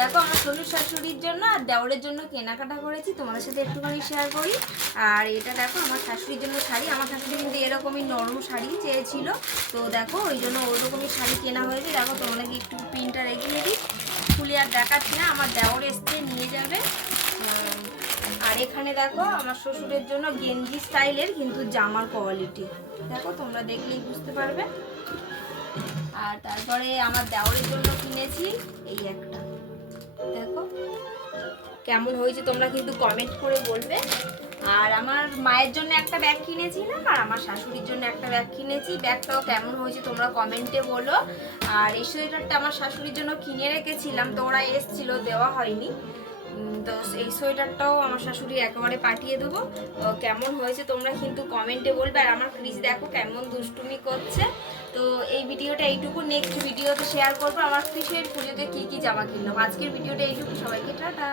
দেখো আমার শ্বশুর শাশুড়ির জন্য আর দেওরের জন্য কেনাকাটা করেছি, তোমাদের সাথে একটুখানি শেয়ার করি। আর এটা দেখো আমার শাশুড়ির জন্য শাড়ি, আমার শাশুড়ি কিন্তু এরকমই নরম শাড়ি চেয়েছিল, তো দেখো ওই জন্য ওরকমই শাড়ি কেনা হয়েছে। দেখো তোমাদেরকে একটু প্রিন্টটা এগিয়ে দিই, খুলে আর দেখাচ্ছি না, আমার দেওর এসছে নিয়ে যাবে। আর এখানে দেখো আমার শ্বশুরের জন্য গেঞ্জি স্টাইলের কিন্তু জামার কোয়ালিটি, দেখো তোমরা দেখলেই বুঝতে পারবে। আর তারপরে আমার দেওরের জন্য কিনেছি এই একটা, দেখো কেমন হয়েছে তোমরা কিন্তু কমেন্ট করে বলবে। আর আমার মায়ের জন্য একটা ব্যাগ কিনেছিলাম আর আমার শাশুড়ির জন্য একটা ব্যাগ কিনেছি, ব্যাগটাও কেমন হয়েছে তোমরা কমেন্টে বলো। আর এই সোয়েটারটা আমার শাশুড়ির জন্য কিনে রেখেছিলাম, তো ওরা এসছিল, দেওয়া হয়নি, তো এই সোয়েটারটাও আমার শাশুড়ি একেবারে পাঠিয়ে দেবো। কেমন হয়েছে তোমরা কিন্তু কমেন্টে বলবে। আর আমার ক্রিস দেখো কেমন দুষ্টুমি করছে। তো এই ভিডিওটা এইটুকু, নেক্সট ভিডিওতে শেয়ার করবো আমার ক্রিসের পুজোতে কী কী জামা কিনলাম। আজকের ভিডিওটা এইটুকু, সবাইকে টাটা।